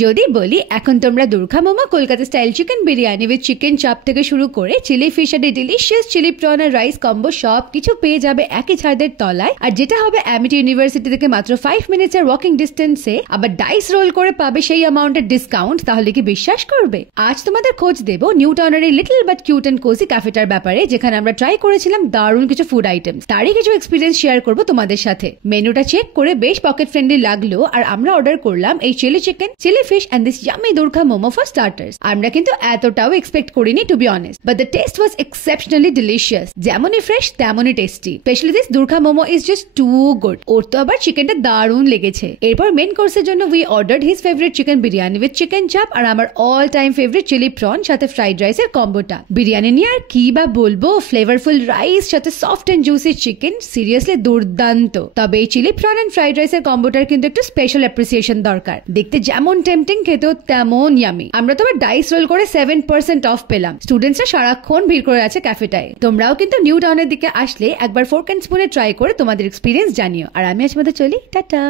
যদি বলি এখন তোমরা Durga momo, Kolkata style chicken biryani with chicken চাপ থেকে শুরু করে চিলি ফিশ আর ডিলিশিয়াস চিলি প্রন আর রাইস কম্বো সব কিছু পেয়ে যাবে একই ছাদের তলায়। আর যেটা হবে অ্যামিটি ইউনিভার্সিটি থেকে মাত্র 5 মিনিটস এর ওয়াকিং ডিস্টেন্সে, আবার ডাইস রোল করে পাবে সেই অ্যামাউন্টের ডিসকাউন্ট। তাহলে কি বিশ্বাস করবে? আজ তোমাদের খোঁজ দেব নিউ টাউনের এই little but cute and cosy ক্যাফেটার ব্যাপারে, যেখানে আমরা ট্রাই করেছিলাম দারুণ কিছু ফুড আইটেমস। তারই কিছু এক্সপিরিয়েন্স শেয়ার করবো তোমাদের সাথে। মেনুটা চেক করে বেশ পকেট ফ্রেন্ডলি লাগলো, আর আমরা অর্ডার করলাম এই chilli chicken, chilli fish and this yummy Durga momo for starters. আমরা কিন্তু এতটাও এক্সপেক্ট করিনি two be honest, but the test was exceptionally delicious. যেমনই ফ্রেশ তেমনই tasty. Specially this Durga momo is just two good. ওর তো আবার চিকেনটা দারুণ লেগেছে। এরপর মেন কোর্সের জন্য we ordered his favourite chicken biryani with chicken চাপ আর আমার all time favourite chilli prawn সাথে ফ্রাইড রাইসের কম্বোটা। বিরিয়ানি নিয়ে আর কি বা বলবো, ফ্লেভারফুল রাইস সাথে soft and juicy chicken, seriously দুর্দান্ত। তবে এই চিলি প্রন এন্ড ফ্রাইড রাইসের কম্বোটার কিন্তু একটু স্পেশাল অ্যাপ্রিসিয়েশন দরকার। দেখতে যেমন টেম্পটিং, খেতেও তেমন ইয়ামি। আমরা তো আবার ডাইস রোল করে 7% অফ পেলাম। স্টুডেন্টসরা সারাক্ষণ ভিড় করে আছে ক্যাফেটায়। তোমরাও কিন্তু নিউ টাউনের দিকে আসলে একবার ফোর্ক এন্ড স্পুনে ট্রাই করে তোমাদের এক্সপিরিয়েন্স জানিও। আর আমি আজ মধ্যে চলি, টাটা।